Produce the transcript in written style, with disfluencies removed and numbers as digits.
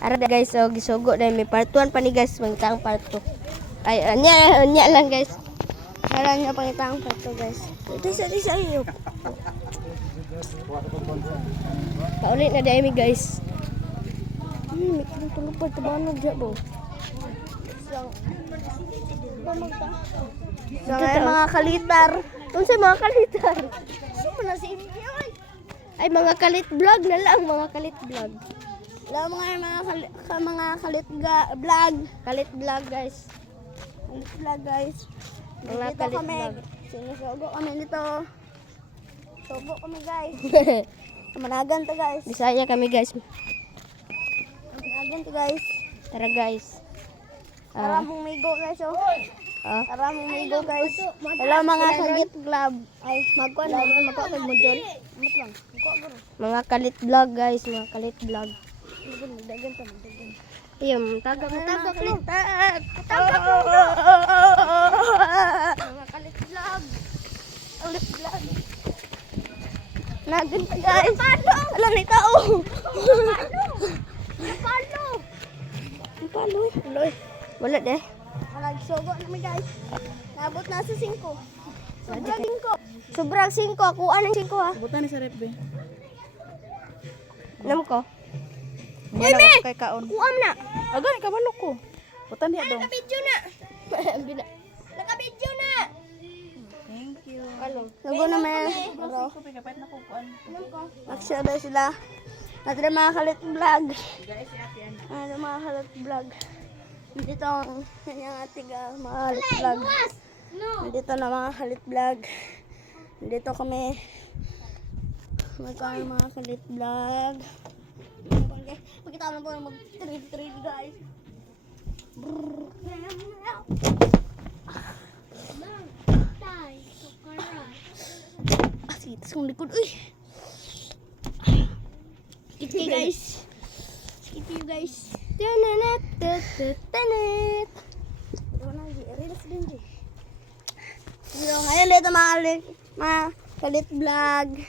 Ara guys, so gisugo na may part 1 pa ni guys, mangitang part 2. Ay, anya lang guys. Ara nya pangitang part 2 guys. Ito sa iyo. Paulit na dai mi guys. May tulog pa tabanog dya bo. So, mga kalitar. Unsa mga kalitar? Sino na si India? Ay mga kalit vlog na lang, mga kalit vlog. Hello mga kalit vlog. Kalit vlog guys. Kalit vlog guys. Mga dito kalit kami. Vlog. Sinusugo kami dito. Sugo kami guys. Managan to guys. Bisaya kami guys. Managan to guys. Tara guys. Tara mong migo guys oh. Tara mong migo guys. Hello mga kalit vlog. Ay magkuan na magkuan mo dyan. Mga kalit vlog guys, mga kalit vlog. Dagan to, dagan. Ayun, tagak kalit. Tagak mo. Mga kalit vlog. Kalit vlog. Nagan pa guys. Alam ni tao. Palo. Wala deh. Nagsugo namin guys. Nabot na sa 5. Sobrang 5. Kuha ng 5 ha. Butan ni sa rep be. Nam ko. Uy, me! Kay kaon. Kuam na. Agan ka manok ko. Butan niya dong. Naka-video na. Naka-video na. Thank you. Nago naman. Bro, ko kapit na ko kuan. Nag-share sila. Natin mga kalit vlog. Ano mga kalit vlog. Dito ang kanyang ating mga kalit vlog. Dito na mga kalit vlog. Dito kami. Magkano mga kalit vlog. Pagkita mo po mag-trade guys. Sitas kong likod. Uy! Skitty guys. Skitty guys. Tanet. Reels din dyan. Ngayon dito mga kalit vlog.